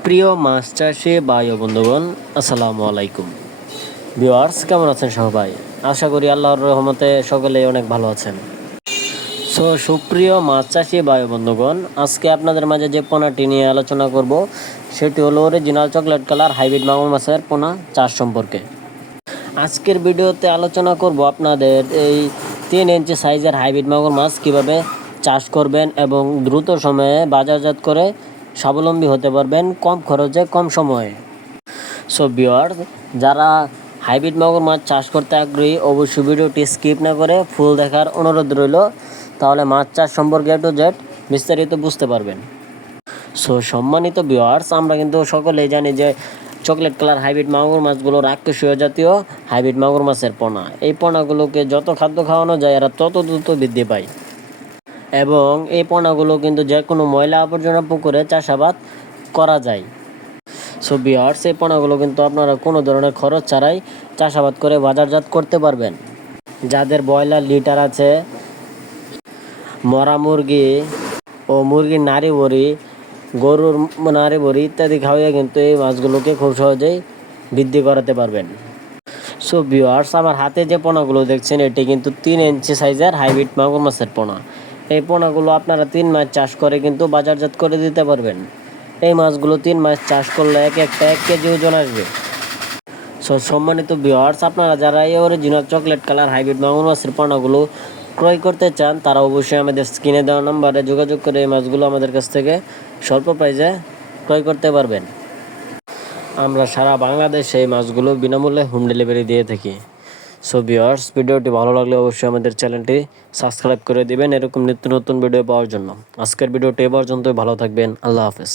সুপ্রিয় মাছ চাষি ও বন্ধুগণ, আসসালামু আলাইকুম। ভিউয়ার্স, কেমন আছেন সবাই? আশা করি আল্লাহর রহমতে সকলেই অনেক ভালো আছেন। সো, সুপ্রিয় মাছ চাষি ও বন্ধুগণ, আজকে আপনাদের মাঝে যে পোনাটি নিয়ে আলোচনা করব, সেটি হলো অরিজিনাল চকলেট কালার হাইব্রিড মাগুর মাছের পোনা চাষ সম্পর্কে। আজকের ভিডিওতে আলোচনা করব আপনাদের এই তিন ইঞ্চি সাইজের হাইব্রিড মাগুর মাছ কীভাবে চাষ করবেন এবং দ্রুত সময়ে বাজারজাত করে স্বাবলম্বী হতে পারবেন কম খরচে, কম সময়ে। সো বিয়ার যারা হাইব্রিড মাগুর মাছ চাষ করতে আগ্রহী, অবশ্যই ভিডিওটি স্কিপ না করে ফুল দেখার অনুরোধ রইল। তাহলে মাছ চাষ সম্পর্কে একটু জেট বিস্তারিত বুঝতে পারবেন। সো সম্মানিত ভিউয়ার্স আমরা কিন্তু সকলেই জানি যে চকলেট কালার হাইব্রিড মাগুর মাছগুলো রাক্ষসীয় জাতীয় হাইব্রিড মাগুর মাছের পোনা। এই পোনাগুলোকে যত খাদ্য খাওয়ানো যায়, এরা তত দ্রুত বৃদ্ধি পায়। এবং এই পোনাগুলো কিন্তু যে কোনো ময়লা আবর্জনা পুকুরে চাষাবাদ করা যায়। সো বিহার্স এই পোনাগুলো কিন্তু আপনারা কোনো ধরনের খরচ ছাড়াই চাষাবাদ করে বাজারজাত করতে পারবেন। যাদের ব্রয়লার লিটার আছে, মরা মুরগি ও মুরগির নাড়ি বড়ি, গরুর নাড়ি বড়ি ইত্যাদি খাওয়াইয়া কিন্তু এই মাছগুলোকে খুব সহজেই বৃদ্ধি করাতে পারবেন। সো ভিউয়ার্স আমার হাতে যে পোনাগুলো দেখছেন, এটি কিন্তু তিন ইঞ্চি সাইজের হাইব্রিড মাগুর মাছের পোনা। এই পোনাগুলো আপনারা তিন মাস চাষ করে কিন্তু বাজারজাত করে দিতে পারবেন। এই মাছগুলো তিন মাস চাষ করলে এক একটা এক কেজি ওজন আসবে। সো সম্মানিত ভিউয়ার্স আপনারা যারা এই অরিজিনাল চকলেট কালার হাইব্রিড মাগুর মাছের পোনাগুলো ক্রয় করতে চান, তারা অবশ্যই আমাদের স্ক্রিনে দেওয়া নাম্বারে যোগাযোগ করে এই মাছগুলো আমাদের কাছ থেকে স্বল্প প্রাইজে ক্রয় করতে পারবেন। আমরা সারা বাংলাদেশে এই মাছগুলো বিনামূল্যে হোম ডেলিভারি দিয়ে থাকি। সো ভিওয়ার্স ভিডিওটি ভালো লাগলে অবশ্যই আমাদের চ্যানেলটি সাবস্ক্রাইব করে দিবেন। এরকম নিত্য নতুন ভিডিও পাওয়ার জন্য। আজকের ভিডিওটি এ পর্যন্তই। ভালো থাকবেন। আল্লাহ হাফেজ।